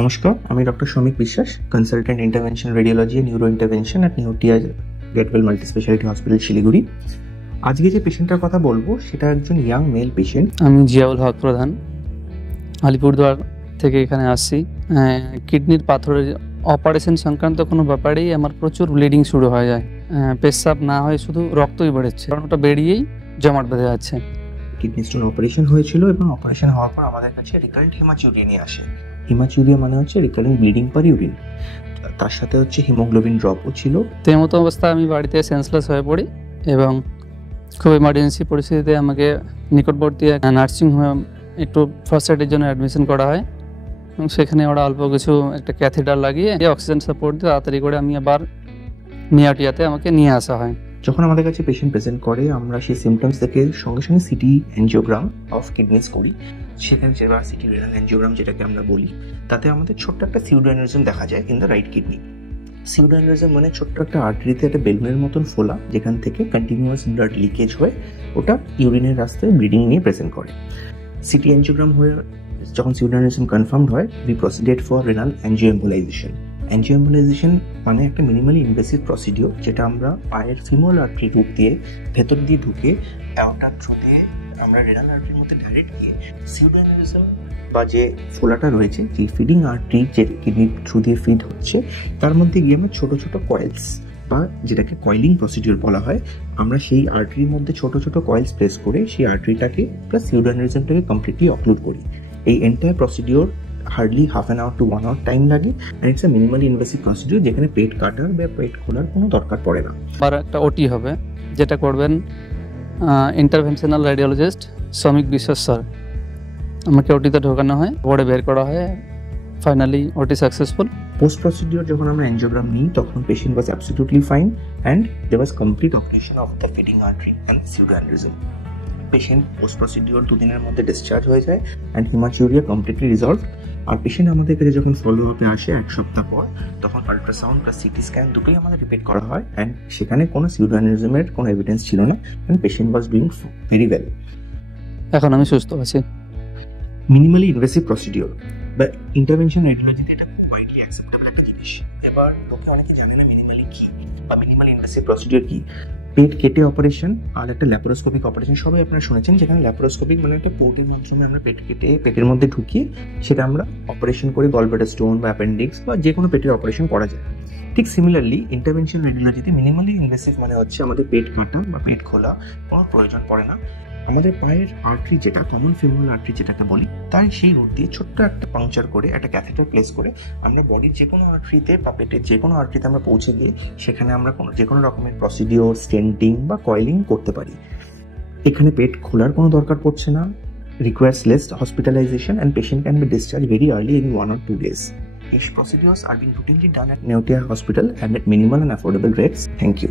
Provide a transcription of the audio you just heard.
নমস্কার, আমি doctor Shamik Biswas, consultant intervention radiology and neuro intervention at Neotia Getwel multi speciality hospital Siliguri. আজকে যে পেশেন্টটার কথা বলবো সেটা একজন ইয়াং মেল পেশেন্ট। আমি জিয়াউল হক প্রধান, আলিপুরদুয়ার থেকে এখানে আসছি। কিডনির পাথরের অপারেশন সংক্রান্ত কোনো ব্যাপারেই আমার প্রচুর ব্লিডিং শুরু হয়ে যায়। পেশাব না হয়ে শুধু রক্তই বেরোচ্ছে, কারণ ওটা বেরিয়েই জমাট বেঁধে যাচ্ছে। কিডনি স্টোন অপারেশন হয়েছিল এবং অপারেশন হওয়ার পর আমাদের কাছে রিকারেন্ট হিমাচুরিয়া নিয়ে আসে। হিমাচুরিয়া মানে হচ্ছে রিকারেন্ট ব্লিডিং পার ইউরিন, তার সাথে হচ্ছে হিমোগ্লোবিন ড্রপও ছিল। তো এই মতো অবস্থায় আমি বাড়িতে সেন্সলেস হয়ে পড়ি এবং খুব ইমার্জেন্সি পরিস্থিতিতে আমাকে নিকটবর্তী নার্সিংহোম একটু ফার্স্ট এডের জন্য অ্যাডমিশন করা হয় এবং সেখানে ওরা অল্প কিছু একটা ক্যাথেটার লাগিয়ে অক্সিজেন সাপোর্ট দিয়ে তাড়াতাড়ি করে আমি আবার নিউটিয়াতে আমাকে নিয়ে আসা হয়। যখন আমাদের কাছে পেশেন্ট প্রেজেন্ট করে, আমরা সেই সিমটমস থেকে সঙ্গে সঙ্গে সিটি অ্যাঞ্জিওগ্রাম অফ কিডনিস করি। সেখানে যেটা সিটি রেনাল অ্যাঞ্জিওগ্রাম যেটাকে আমরা বলি, তাতে আমাদের ছোট্ট একটা সিউডোঅ্যানিউরিজম দেখা যায় ইন দ্য রাইট কিডনি। সিউডোঅ্যানিউরিজম মানে ছোট্ট একটা আর্টারিতে একটা বেলুনের মতন ফোলা, যেখান থেকে কন্টিনিউয়াস ব্লাড লিকেজ হয়ে ওটা ইউরিনের রাস্তায় ব্লিডিং নিয়ে প্রেজেন্ট করে। সিটি অ্যাঞ্জিওগ্রাম হয়ে যখন সিউডোঅ্যানিউরিজম কনফার্মড হয়, উই প্রসিডেড ফর রেনাল অ্যাঞ্জিওএম্বোলাইজেশন। অ্যাঞ্জিওএম্বোলাইজেশন মানে একটা মিনিমালি ইনভেসিভ প্রসিডিওর, যেটা আমরা পায়ের ফিমোরাল আর্টারি রুট দিয়ে ভেতর দিয়ে ঢুকে অ্যাওর্টার থ্রু দিয়ে আমরা রেনাল আর্টারির মধ্যে ডাইরেক্ট গিয়ে সিউডোঅ্যানিউরিজম বা যে ফোলাটা রয়েছে, যে ফিডিং আর্টারি যে কিডনির থ্রু দিয়ে ফিড হচ্ছে, তার মধ্যে গিয়ে আমরা ছোট ছোট কয়েলস বা যেটাকে কয়েলিং প্রসিডিওর বলা হয়, আমরা সেই আর্টারির মধ্যে ছোট ছোট কয়েলস প্লেস করে সেই আর্টারিটাকে প্লাস সিউডোঅ্যানিউরিজমটাকে কমপ্লিটলি অক্লুড করি। এই entire procedure hardly half an hour to 1 hour time লাগে, and it's a minimally invasive procedure, যেখানে পেট কাটার বা পেট খোলার কোনো দরকার পড়ে না। আর একটা ওটি হবে, যেটা করবেন ইন্টারভেনশনাল রেডিওলজিস্ট শমিক বিশ্বাস স্যার। আমাকে ওটিতে ঢোকানো হয়, বোর্ডে বের করা হয়, ফাইনালি ওটি সাকসেসফুল। পোস্ট প্রসিডিওর যখন আমরা অ্যাঞ্জিওগ্রাম নিই, তখন patient was absolutely fine and there was complete operation of the feeding artery and pseudoaneurysm. Patient post procedure 2 দিনের মধ্যে ডিসচার্জ হয়ে যায় অ্যান্ড হিমাচুরিয়া কমপ্লিটলি রিজলভ। আর পেশেন্ট আমাদের কাছে যখন ফলো আপে আসে 1 সপ্তাহ পর, তখন আল্ট্রাসাউন্ড প্লাস সিটি স্ক্যান দুটোই আমাদের রিপিট করা হয়, অ্যান্ড সেখানে কোনো সিউডোঅ্যানিউরিজমের কোনো এভিডেন্স ছিল না, and patient was doing very well. এখন আমি সুস্থ আছি। মিনিমালি ইনভেসিভ প্রসিডিওর বা ইন্টারভেনশন রেডিওলজিতে এটা খুব ওয়াইডলি অ্যাকসেপ্টেবল একটা জিনিস। এবার লোকে অনেকে জানে না মিনিমালি কি বা মিনিমালি ইনভেসিভ প্রসিডিওর কি। পেট কেটে অপারেশন আর একটা ল্যাপারোস্কোপিক অপারেশন সবাই আপনারা শুনেছেন, যেখানে ল্যাপারোস্কোপিক মানে একটা পোর্টের মাধ্যমে আমরা পেট কেটে পেটের মধ্যে ঢুকিয়ে সেটা আমরা অপারেশন করে গলব্লাডার স্টোন বা অ্যাপেন্ডিক্স বা যে কোনো পেটের অপারেশন করা যায়। ঠিক সিমিলারলি ইন্টারভেনশন রেডিওলজিতে মিনিমালি ইনভেসিভ মানে হচ্ছে আমাদের পেট কাটা বা পেট খোলা কোনো প্রয়োজন পড়ে না। আমাদের পায়ের আর্টারি, যেটা কমন ফিমোরাল আর্টারি যেটাকে বলি, তাই সেই রুট দিয়ে ছোট্ট একটা পাংচার করে একটা ক্যাথেটার প্লেস করে আমরা বডির যে কোনো আর্টারিতে বা পেটের যে কোনো আর্টারিতে আমরা পৌঁছে গিয়ে সেখানে আমরা যে কোনো রকমের প্রসিডিওর, স্টেন্টিং বা কয়েলিং করতে পারি। এখানে পেট খোলার কোনো দরকার পড়ছে না, requires less hospitalization, and patient can be discharged very early in 1 or 2 days. These procedures are being routinely done at Neotia Hospital and at minimal and affordable rates. Thank you.